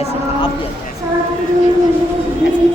ऐसे भाव दिया था, ऐसे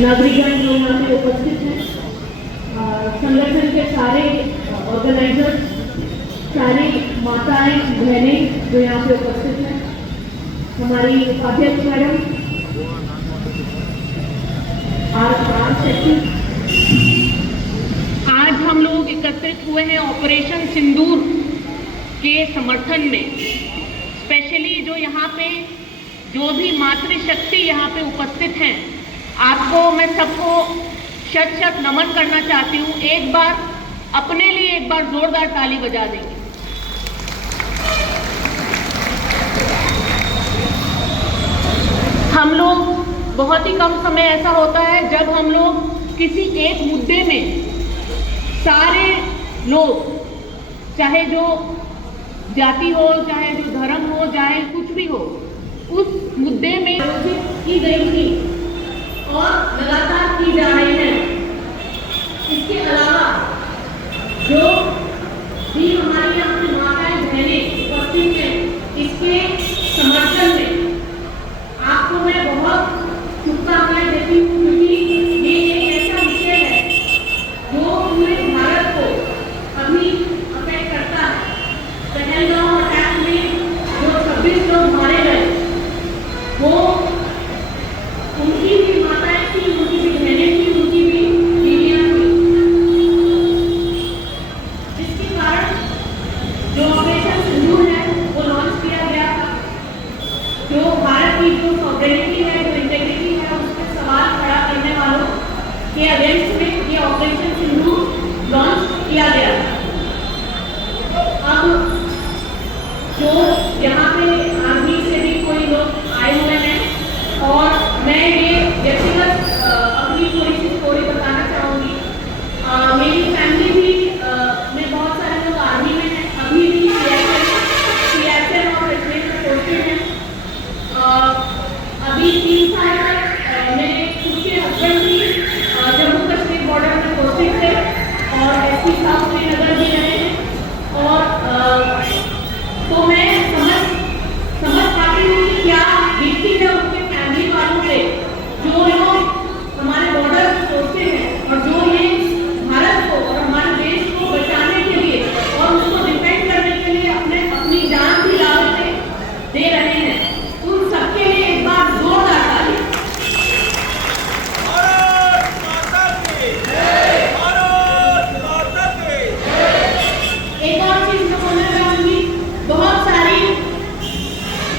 नागरिकगण जो यहाँ पे उपस्थित हैं, संगठन के सारे ऑर्गेनाइजर्स, सारी माताएं बहनें जो यहाँ पे उपस्थित हैं, हमारी अध्यक्ष मैडम आर सेक्रेटरी, आज हम लोग एकत्रित हुए हैं ऑपरेशन सिंदूर के समर्थन में। स्पेशली जो यहाँ पे जो भी मातृशक्ति यहाँ पे उपस्थित हैं, आपको मैं सबको शत शत नमन करना चाहती हूँ। एक बार अपने लिए एक बार जोरदार ताली बजा देंगे। हम लोग बहुत ही कम समय ऐसा होता है जब हम लोग किसी एक मुद्दे में सारे लोग, चाहे जो जाति हो, चाहे जो धर्म हो, चाहे कुछ भी हो, उस मुद्दे में आयोजित की गई थी और लगातार की जा रही है। इसके अलावा जो भी हमारी यहाँ की माताएं बहनें उपस्थित हैं, इसके समर्थन में आपको मैं बहुत शुभकामनाएं देती हूँ, क्योंकि ये एक ऐसा विषय है जो पूरे भारत को अभी अफेक्ट करता है। पहलगाम अटैक में जो 26 लोग मारे गए, वो उनकी भी माताएं थी, उनकी भी बहनें थी, उनकी भी बीवियां थी। जिसके कारण जो ऑपरेशन सिंदूर है वो लॉन्च किया गया था। जो भारत की जो सॉवरेनिटी है, जो इंटेग्रिटी है, उस पर सवाल खड़ा करने वालों के अगेंस्ट में ये ऑपरेशन सिंदूर लॉन्च किया गया था। अब जो यहाँ पे आर्मी से भी कोई लोग आए हुए हैं और मैं ये व्यक्तिगत अपनी थोड़ी सी स्टोरी बताना चाहूँगी। मेरी फैमिली भी में बहुत सारे लोग आर्मी में हैं, अभी भी सीएसएफ और रेजिमेंट में पोस्टेड हैं। अभी 3 साल तक मेरे खुद के हस्बैंड भी जम्मू कश्मीर बॉर्डर में पोस्टेड थे और एसपी साहब श्रीनगर भी रहे हैं। और तो मैं समझ पाती हूँ कि क्या बीतती है उनके फैमिली वालों पे, जो लोग हमारे बॉर्डर सोचते हैं और जो ये भारत को और हमारे देश को बचाने के लिए और उसको डिफेंड करने के लिए अपनी जान की लागतें दे रहे हैं, उन सबके लिए एक बार जोरदार ताली। एक और चीज मैं बोलना चाहूंगी, बहुत सारी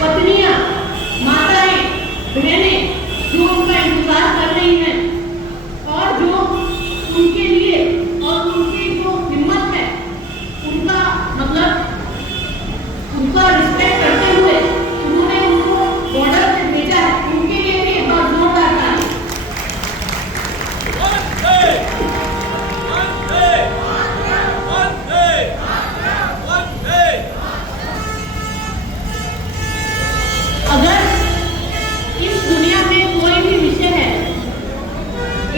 पत्नियां, माताएं, बहनें जो उनका इंतजार कर रही हैं और जो उनके लिए और उनकी जो हिम्मत है, उनका मतलब उनका रिस्पेक्ट करते हुए उन्होंने उनको बॉर्डर पे भेजा है, उनके लिए भी एक बार जोरदार ताली। अगर इस दुनिया में कोई भी विषय है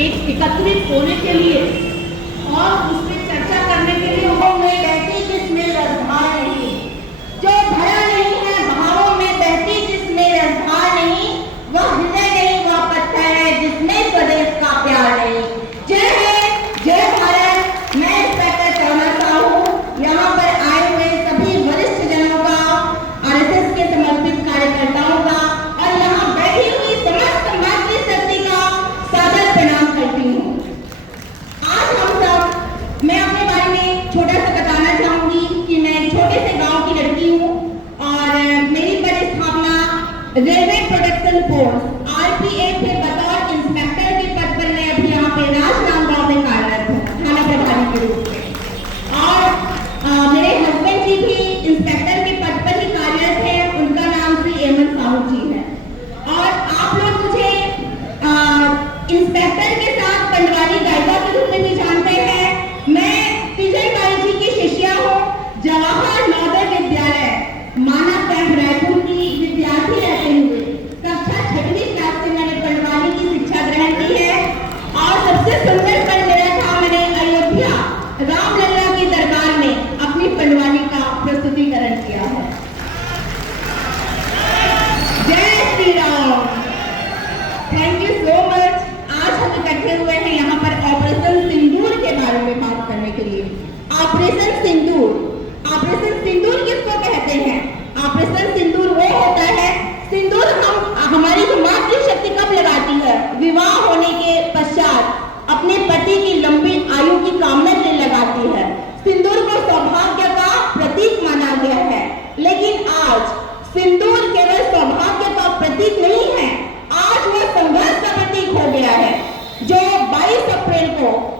एक एकत्रित होने के लिए और उस पर चर्चा करने के लिए, भावों में बहती जिसमें रसधार नहीं, जो भरा नहीं है भावों में बहती जिसमें रसधार नहीं, वह हृदय नहीं, वह पत्थर है जिसमें स्वदेश का प्यार नहीं। जय है, जय भारत। मैं इंस्पेक्टर चौना साहू यहाँ पर आए हुए सभी वरिष्ठ जनों का, आरएसएस के समर्पित कार्यकर्ताओं का और यहाँ बैठी हुई समस्त मातृशक्ति का सादर प्रणाम करती हूँ। आज हम सब, मैं अपने बारे में छोटा सा बताना चाहूंगी कि मैं एक छोटे से गांव की लड़की हूँ और मेरी पदस्थापना रेलवे प्रोटेक्शन फोर्स आरपीएफ में बतौर इंस्पेक्टर के पद पर मैं अभी यहाँ पे राजनांदगांव में कार्यरत हूँ, थाना प्रभारी के रूप में। और मेरे हस्बैंड जी भी इंस्पेक्टर के पद पर ही कार्यरत है, उनका नाम श्री एमन साहू जी है। और आप लोग मुझे इंस्पेक्टर के साथ पंडवानी गायिका के रूप में भी जानते हैं। मैं विजयबाई जी की शिष्या हूँ। जवाहर नवोदय विद्यालय मानव कैंप रायपुर की विद्यार्थी रहते हुए कक्षा 6वीं क्लास से मैंने पंडवानी की शिक्षा ग्रहण की है और सबसे सुंदर पल मेरा था, मैंने अयोध्या रामलला की दरबार में अपनी पंडवानी का प्रस्तुतिकरण किया है। जय Shri Ram. Thank you so much. आज हम इकट्ठे हुए हैं यहाँ पर ऑपरेशन सिंदूर के बारे में बात करने के लिए। ऑपरेशन सिंदूर, ऑपरेशन सिंदूर किसको कहते हैं? ऑपरेशन सिंदूर वो होता है, सिंदूर हमारी जो मातृशक्ति कब लगाती है? विवाह होने के पश्चात अपने पति की लंबी आयु की कामना के लिए लगाती है। सिंदूर को सौभाग्य का प्रतीक माना गया है, लेकिन आज सिंदूर केवल सौभाग्य का प्रतीक नहीं है, आज वह संघर्ष का प्रतीक हो गया है। जो 22 अप्रैल को